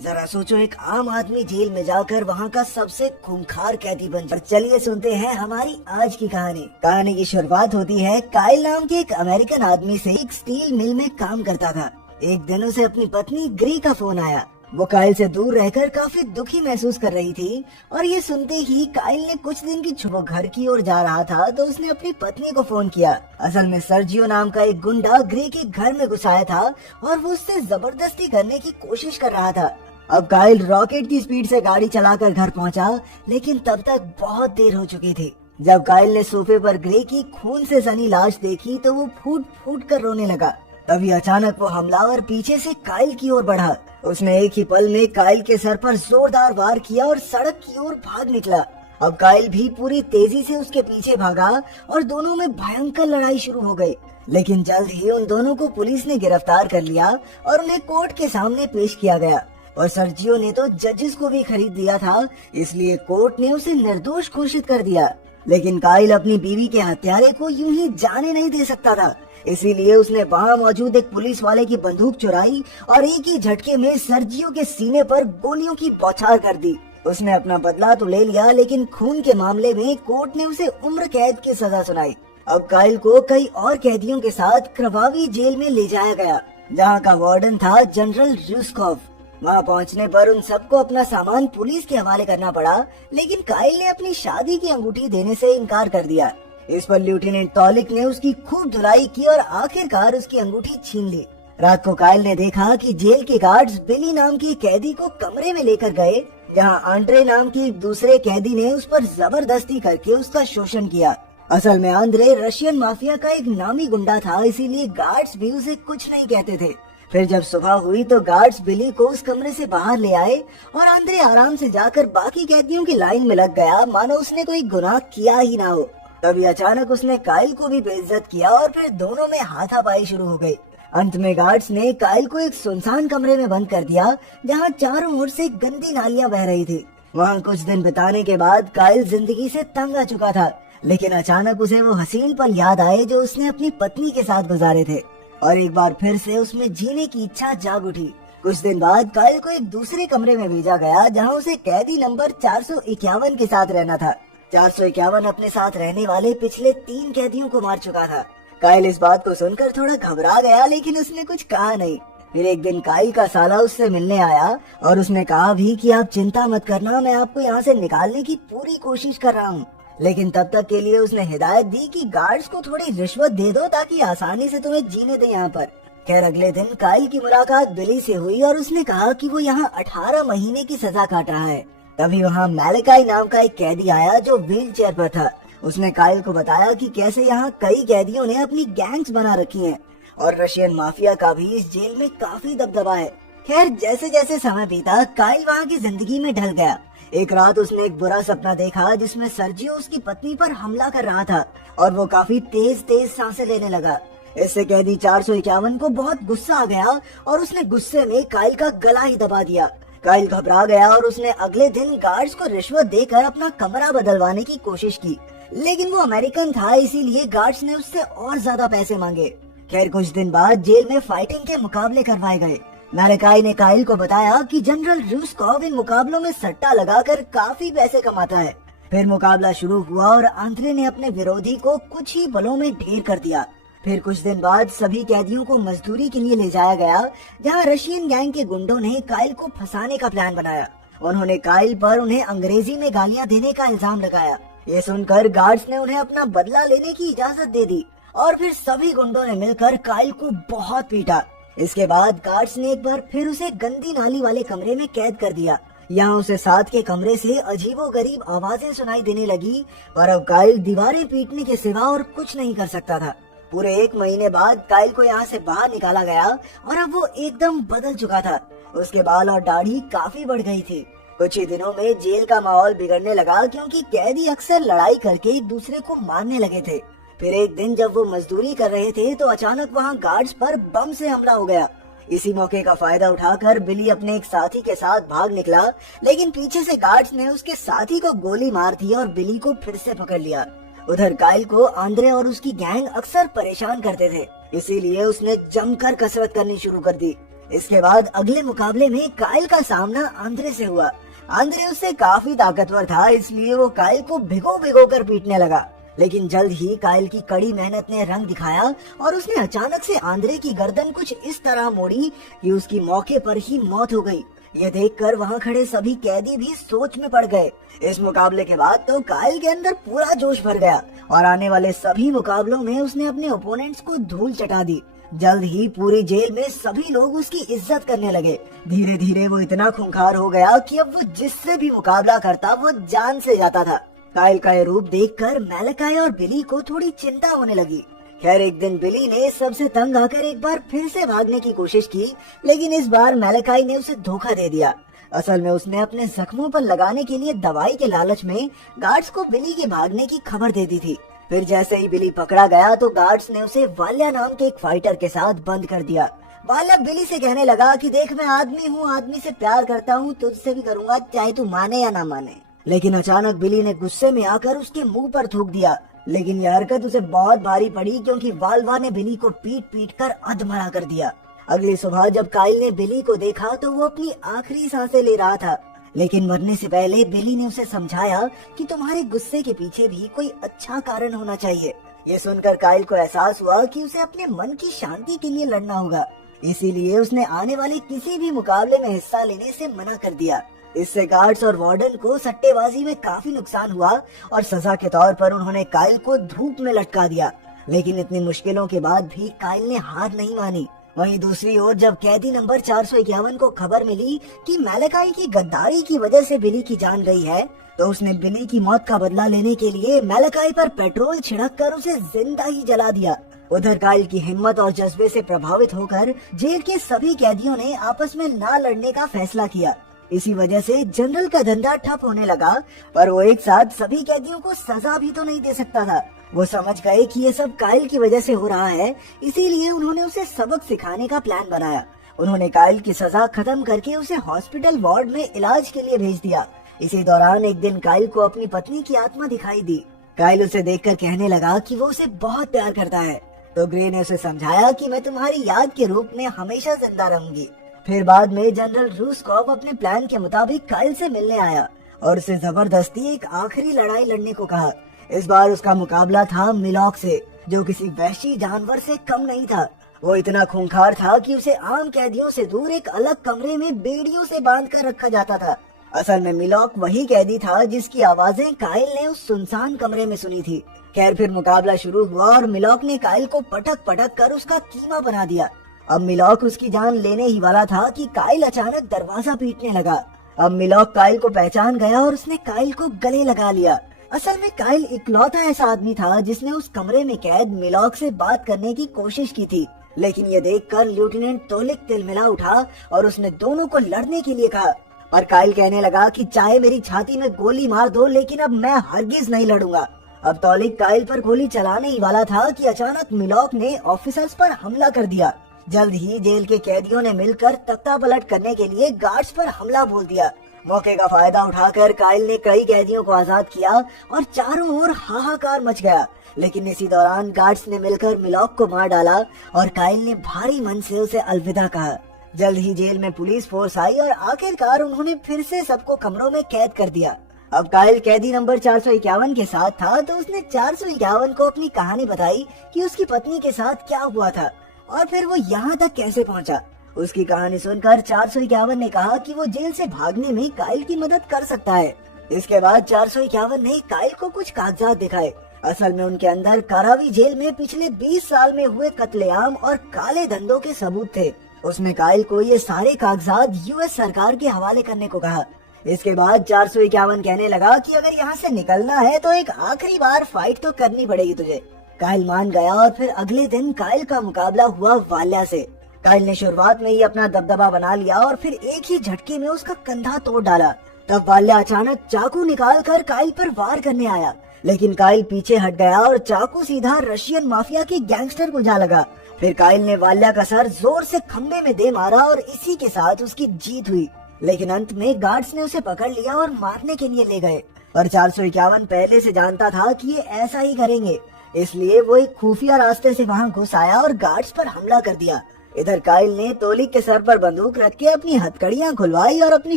जरा सोचो, एक आम आदमी जेल में जाकर वहाँ का सबसे खूंखार कैदी बन जाए। चलिए सुनते हैं हमारी आज की कहानी की शुरुआत होती है काइल नाम के एक अमेरिकन आदमी से। एक स्टील मिल में काम करता था। एक दिन उसे अपनी पत्नी ग्रे का फोन आया। वो काइल से दूर रहकर काफी दुखी महसूस कर रही थी और ये सुनते ही काइल ने कुछ दिन की वो घर की ओर जा रहा था तो उसने अपनी पत्नी को फोन किया। असल में सर्जियो नाम का एक गुंडा ग्रे के घर में घुस आया था और वो उससे जबरदस्ती करने की कोशिश कर रहा था। अब काइल रॉकेट की स्पीड से गाड़ी चलाकर घर पहुंचा, लेकिन तब तक बहुत देर हो चुकी थी। जब काइल ने सोफे पर ग्रे की खून से सनी लाश देखी तो वो फूट फूट कर रोने लगा। तभी अचानक वो हमलावर पीछे से काइल की ओर बढ़ा। उसने एक ही पल में काइल के सर पर जोरदार वार किया और सड़क की ओर भाग निकला। अब काइल भी पूरी तेजी से उसके पीछे भागा और दोनों में भयंकर लड़ाई शुरू हो गई। लेकिन जल्द ही उन दोनों को पुलिस ने गिरफ्तार कर लिया और उन्हें कोर्ट के सामने पेश किया गया। और सर्जियो ने तो जजेस को भी खरीद दिया था, इसलिए कोर्ट ने उसे निर्दोष घोषित कर दिया। लेकिन काइल अपनी बीवी के हत्यारे को यूं ही जाने नहीं दे सकता था, इसीलिए उसने वहाँ मौजूद एक पुलिस वाले की बंदूक चुराई और एक ही झटके में सर्जियो के सीने पर गोलियों की बौछार कर दी। उसने अपना बदला तो ले लिया, लेकिन खून के मामले में कोर्ट ने उसे उम्र कैद की सजा सुनाई। अब काइल को कई और कैदियों के साथ क्रवावी जेल में ले जाया गया, जहाँ का वार्डन था जनरल रूस्कोव। वहाँ पहुँचने पर उन सबको अपना सामान पुलिस के हवाले करना पड़ा, लेकिन काइल ने अपनी शादी की अंगूठी देने से इनकार कर दिया। इस पर लेफ्टिनेंट टॉलिक ने उसकी खूब धुलाई की और आखिरकार उसकी अंगूठी छीन ली। रात को काइल ने देखा कि जेल के गार्ड्स बिली नाम के कैदी को कमरे में लेकर गए, जहाँ आंद्रे नाम के एक दूसरे कैदी ने उस पर जबरदस्ती करके उसका शोषण किया। असल में आंद्रे रशियन माफिया का एक नामी गुंडा था, इसीलिए गार्ड्स भी उसे कुछ नहीं कहते थे। फिर जब सुबह हुई तो गार्ड्स बिली को उस कमरे से बाहर ले आए और आंद्रे आराम से जाकर बाकी कैदियों की लाइन में लग गया, मानो उसने कोई गुनाह किया ही ना हो। तभी अचानक उसने काइल को भी बेइज्जत किया और फिर दोनों में हाथापाई शुरू हो गई। अंत में गार्ड्स ने काइल को एक सुनसान कमरे में बंद कर दिया, जहां चारों ओर से गंदी नालियां बह रही थी। वहां कुछ दिन बिताने के बाद काइल जिंदगी से तंग आ चुका था, लेकिन अचानक उसे वो हसीन पल याद आए जो उसने अपनी पत्नी के साथ गुजारे थे और एक बार फिर से उसमें जीने की इच्छा जाग उठी। कुछ दिन बाद काइल को एक दूसरे कमरे में भेजा गया, जहाँ उसे कैदी नंबर 451 के साथ रहना था। 451 अपने साथ रहने वाले पिछले 3 कैदियों को मार चुका था। काइल इस बात को सुनकर थोड़ा घबरा गया, लेकिन उसने कुछ कहा नहीं। फिर एक दिन काइल का साला उससे मिलने आया और उसने कहा भी कि आप चिंता मत करना, मैं आपको यहाँ से निकालने की पूरी कोशिश कर रहा हूँ। लेकिन तब तक के लिए उसने हिदायत दी कि गार्ड्स को थोड़ी रिश्वत दे दो ताकि आसानी से तुम्हें जीने दे यहाँ पर। खैर अगले दिन काइल की मुलाकात बिली से हुई और उसने कहा कि वो यहाँ 18 महीने की सजा काट रहा है। तभी वहाँ मैलेकाई नाम का एक कैदी आया जो व्हील चेयर पर था। उसने काइल को बताया कि कैसे यहाँ कई कैदियों ने अपनी गैंग्स बना रखी हैं और रशियन माफिया का भी इस जेल में काफी दबदबा है। खैर जैसे जैसे समय बीता काइल वहाँ की जिंदगी में ढल गया। एक रात उसने एक बुरा सपना देखा जिसमें सर्जियो उसकी पत्नी पर हमला कर रहा था और वो काफी तेज तेज सांसें लेने लगा। इससे कैदी 451 को बहुत गुस्सा आ गया और उसने गुस्से में काइल का गला ही दबा दिया। काइल घबरा गया और उसने अगले दिन गार्ड्स को रिश्वत देकर अपना कमरा बदलवाने की कोशिश की, लेकिन वो अमेरिकन था, इसीलिए गार्ड्स ने उससे और ज्यादा पैसे मांगे। खैर कुछ दिन बाद जेल में फाइटिंग के मुकाबले करवाए गए। मैलेकाई ने काइल को बताया कि जनरल रूस्कोव इन मुकाबलों में सट्टा लगाकर काफी पैसे कमाता है। फिर मुकाबला शुरू हुआ और आंद्रे ने अपने विरोधी को कुछ ही बलों में ढेर कर दिया। फिर कुछ दिन बाद सभी कैदियों को मजदूरी के लिए ले जाया गया, जहां रशियन गैंग के गुंडों ने काइल को फंसाने का प्लान बनाया। उन्होंने काइल पर उन्हें अंग्रेजी में गालियां देने का इल्जाम लगाया। ये सुनकर गार्ड्स ने उन्हें अपना बदला लेने की इजाजत दे दी और फिर सभी गुंडों ने मिलकर काइल को बहुत पीटा। इसके बाद गार्ड्स ने एक बार फिर उसे गंदी नाली वाले कमरे में कैद कर दिया। यहाँ उसे साथ के कमरे से अजीबोगरीब आवाजें सुनाई देने लगी, पर अब काइल दीवारें पीटने के सिवा और कुछ नहीं कर सकता था। पूरे 1 महीने बाद काइल को यहाँ से बाहर निकाला गया और अब वो एकदम बदल चुका था। उसके बाल और दाढ़ी काफी बढ़ गई थी। कुछ ही दिनों में जेल का माहौल बिगड़ने लगा, क्योंकि कैदी अक्सर लड़ाई करके एक दूसरे को मारने लगे थे। फिर एक दिन जब वो मजदूरी कर रहे थे तो अचानक वहाँ गार्ड्स पर बम से हमला हो गया। इसी मौके का फायदा उठाकर बिली अपने एक साथी के साथ भाग निकला, लेकिन पीछे से गार्ड्स ने उसके साथी को गोली मार दी और बिली को फिर से पकड़ लिया। उधर काइल को आंद्रे और उसकी गैंग अक्सर परेशान करते थे, इसीलिए उसने जमकर कसरत करनी शुरू कर दी। इसके बाद अगले मुकाबले में काइल का सामना आंद्रे से हुआ। आंद्रे उससे काफी ताकतवर था, इसलिए वो काइल को भिगो भिगो कर पीटने लगा। लेकिन जल्द ही काइल की कड़ी मेहनत ने रंग दिखाया और उसने अचानक से आंद्रे की गर्दन कुछ इस तरह मोड़ी कि उसकी मौके पर ही मौत हो गई। ये देखकर वहाँ खड़े सभी कैदी भी सोच में पड़ गए। इस मुकाबले के बाद तो काइल के अंदर पूरा जोश भर गया और आने वाले सभी मुकाबलों में उसने अपने ओपोनेंट्स को धूल चटा दी। जल्द ही पूरी जेल में सभी लोग उसकी इज्जत करने लगे। धीरे धीरे वो इतना खूंखार हो गया कि अब वो जिससे भी मुकाबला करता वो जान से जाता था। काइल का ये रूप देखकर मैलेकाई और बिली को थोड़ी चिंता होने लगी। खैर एक दिन बिली ने सबसे तंग आकर एक बार फिर से भागने की कोशिश की, लेकिन इस बार मैलेकाई ने उसे धोखा दे दिया। असल में उसने अपने जख्मों पर लगाने के लिए दवाई के लालच में गार्ड्स को बिली के भागने की खबर दे दी थी। फिर जैसे ही बिली पकड़ा गया तो गार्ड्स ने उसे वाल्या नाम के एक फाइटर के साथ बंद कर दिया। वाल्या बिली से कहने लगा कि देख, मैं आदमी हूँ, आदमी से प्यार करता हूँ, तुझसे भी करूँगा, चाहे तू माने या ना माने। लेकिन अचानक बिली ने गुस्से में आकर उसके मुंह पर थूक दिया। लेकिन यह हरकत उसे बहुत भारी पड़ी, क्योंकि वालवा ने बिली को पीट पीट कर अधमरा कर दिया। अगली सुबह जब काइल ने बिली को देखा तो वो अपनी आखिरी सांसें ले रहा था। लेकिन मरने से पहले बिली ने उसे समझाया कि तुम्हारे गुस्से के पीछे भी कोई अच्छा कारण होना चाहिए। ये सुनकर काइल को एहसास हुआ कि उसे अपने मन की शांति के लिए लड़ना होगा। इसीलिए उसने आने वाले किसी भी मुकाबले में हिस्सा लेने से मना कर दिया। इससे गार्ड्स और वार्डन को सट्टेबाजी में काफी नुकसान हुआ और सजा के तौर पर उन्होंने काइल को धूप में लटका दिया। लेकिन इतनी मुश्किलों के बाद भी काइल ने हार नहीं मानी। वहीं दूसरी ओर जब कैदी नंबर 451 को खबर मिली कि मैलेकाई की गद्दारी की वजह से बिली की जान गई है, तो उसने बिली की मौत का बदला लेने के लिए मैलेकाई पर पेट्रोल छिड़क कर उसे जिंदा ही जला दिया। उधर काइल की हिम्मत और जज्बे से प्रभावित होकर जेल के सभी कैदियों ने आपस में ना लड़ने का फैसला किया। इसी वजह से जनरल का धंधा ठप होने लगा, पर वो एक साथ सभी कैदियों को सजा भी तो नहीं दे सकता था। वो समझ गए कि ये सब काइल की वजह से हो रहा है, इसीलिए उन्होंने उसे सबक सिखाने का प्लान बनाया। उन्होंने काइल की सजा खत्म करके उसे हॉस्पिटल वार्ड में इलाज के लिए भेज दिया। इसी दौरान एक दिन काइल को अपनी पत्नी की आत्मा दिखाई दी। काइल उसे देखकर कहने लगा कि वो उसे बहुत प्यार करता है। तो ग्रे ने उसे समझाया कि मैं तुम्हारी याद के रूप में हमेशा जिंदा रहूंगी। फिर बाद में जनरल रूस्कोव अपने प्लान के मुताबिक काइल से मिलने आया और उसे जबरदस्ती एक आखिरी लड़ाई लड़ने को कहा। इस बार उसका मुकाबला था मिलॉक से, जो किसी वहशी जानवर से कम नहीं था। वो इतना खूंखार था कि उसे आम कैदियों से दूर एक अलग कमरे में बेड़ियों से बांध कर रखा जाता था। असल में मिलॉक वही कैदी था जिसकी आवाजें काइल ने उस सुनसान कमरे में सुनी थी। खैर फिर मुकाबला शुरू हुआ और मिलॉक ने काइल को पटक पटक कर उसका कीमा बना दिया। अब मिलॉक उसकी जान लेने ही वाला था कि काइल अचानक दरवाजा पीटने लगा। अब मिलॉक काइल को पहचान गया और उसने काइल को गले लगा लिया। असल में काइल इकलौता ऐसा आदमी था जिसने उस कमरे में कैद मिलॉक से बात करने की कोशिश की थी। लेकिन ये देखकर लेफ्टिनेंट तोलिक तिलमिला उठा और उसने दोनों को लड़ने के लिए कहा। और काइल कहने लगा कि चाहे मेरी छाती में गोली मार दो, लेकिन अब मैं हरगिज नहीं लड़ूंगा। अब तोलिक काइल पर गोली चलाने ही वाला था कि अचानक मिलॉक ने ऑफिसर्स पर हमला कर दिया। जल्द ही जेल के कैदियों ने मिलकर तख्ता पलट करने के लिए गार्ड्स पर हमला बोल दिया। मौके का फायदा उठाकर काइल ने कई कैदियों को आजाद किया और चारों ओर हाहाकार मच गया। लेकिन इसी दौरान गार्ड्स ने मिलकर मिलॉक को मार डाला और काइल ने भारी मन से उसे अलविदा कहा। जल्द ही जेल में पुलिस फोर्स आई और आखिरकार उन्होंने फिर से सबको कमरों में कैद कर दिया। अब काइल कैदी नंबर 451 के साथ था, तो उसने 451 को अपनी कहानी बताई कि उसकी पत्नी के साथ क्या हुआ था और फिर वो यहाँ तक कैसे पहुँचा। उसकी कहानी सुनकर 451 ने कहा कि वो जेल से भागने में काइल की मदद कर सकता है। इसके बाद 451 ने काइल को कुछ कागजात दिखाए। असल में उनके अंदर करावी जेल में पिछले 20 साल में हुए कत्लेआम और काले धंधों के सबूत थे। उसने काइल को ये सारे कागजात यूएस सरकार के हवाले करने को कहा। इसके बाद 451 कहने लगा कि अगर यहाँ से निकलना है तो एक आखिरी बार फाइट तो करनी पड़ेगी तुझे। काइल मान गया और फिर अगले दिन काइल का मुकाबला हुआ वाल्या से। काइल ने शुरुआत में ही अपना दबदबा बना लिया और फिर एक ही झटके में उसका कंधा तोड़ डाला। तब वाल्या अचानक चाकू निकाल कर काइल पर वार करने आया, लेकिन काइल पीछे हट गया और चाकू सीधा रशियन माफिया के गैंगस्टर को जा लगा। फिर काइल ने वाल्या का सर जोर से खंबे में दे मारा और इसी के साथ उसकी जीत हुई। लेकिन अंत में गार्ड्स ने उसे पकड़ लिया और मारने के लिए ले गए। पर 451 पहले से जानता था कि ये ऐसा ही करेंगे, इसलिए वो एक खुफिया रास्ते से वहाँ घुस आया और गार्ड्स पर हमला कर दिया। इधर काइल ने तोलिक के सर पर बंदूक रख के अपनी हथकड़ियां खुलवाई और अपनी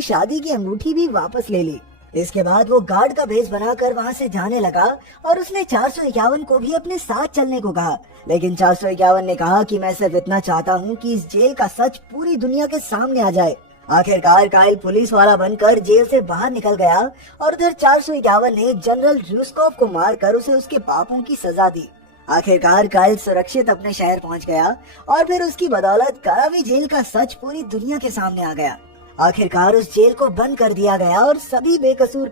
शादी की अंगूठी भी वापस ले ली। इसके बाद वो गार्ड का भेष बनाकर वहाँ से जाने लगा और उसने 451 को भी अपने साथ चलने को कहा। लेकिन 451 ने कहा कि मैं सिर्फ इतना चाहता हूँ कि इस जेल का सच पूरी दुनिया के सामने आ जाए। आखिरकार काइल पुलिस वाला बनकर जेल से बाहर निकल गया और उधर 451 ने जनरल रूस्कोव को मारकर उसे उसके पापों की सजा दी। आखिरकार काइल सुरक्षित अपने शहर पहुंच गया और फिर उसकी बदौलत करावी जेल का सच पूरी दुनिया के सामने आ गया। आखिरकार उस जेल को बंद कर दिया गया और सभी बेकसूर